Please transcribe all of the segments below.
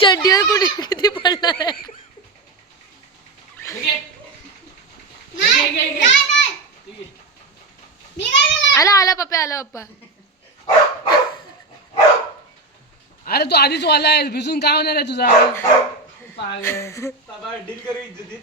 चड्डीवर कुठे किती पडणार आहे. आला आला पप्पा आला पप्पा. अरे तू आधीच वाला आहे भिजून काय होणार आहे तुझा. डील करू इज्जतीत.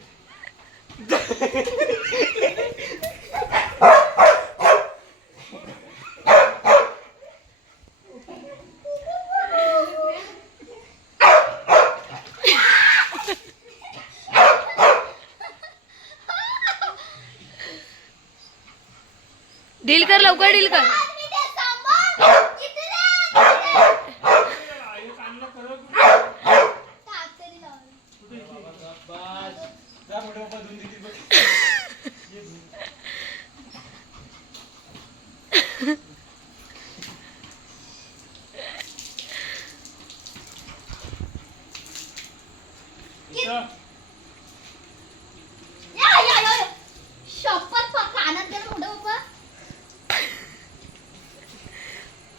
डील कर लवकर डील कर.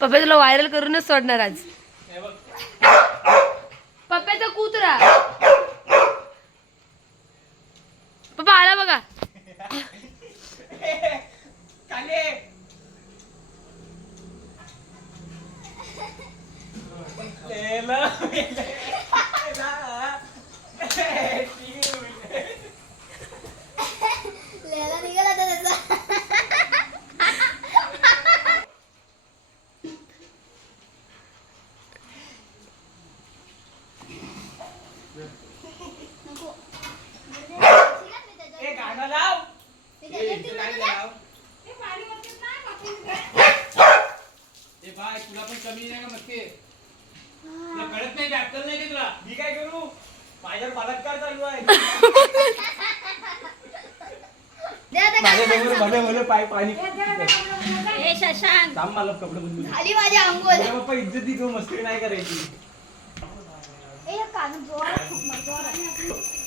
पप्पा तुला व्हायरल करूनच सोडणार आज. पप्पाचा कुत्रा पप्पा आला बघा. तुला पण कमी नाही का मस्ती. तुला कळत नाही का अक्कल नाही का तुला. मी काय करू माझ्यावर बलात्कार चालू आहे. माझ्या पाय पाणी थांब मला कपडे बदलून झाली माझी अंघोळ. पप्पा इज्जती घेऊ मस्ती नाही करायची.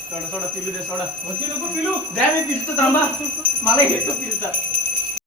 सोडा सोडा पिलू दे सोडा. नको पिलू द्या मी पिलतो थांबा मला घेतो पिलता.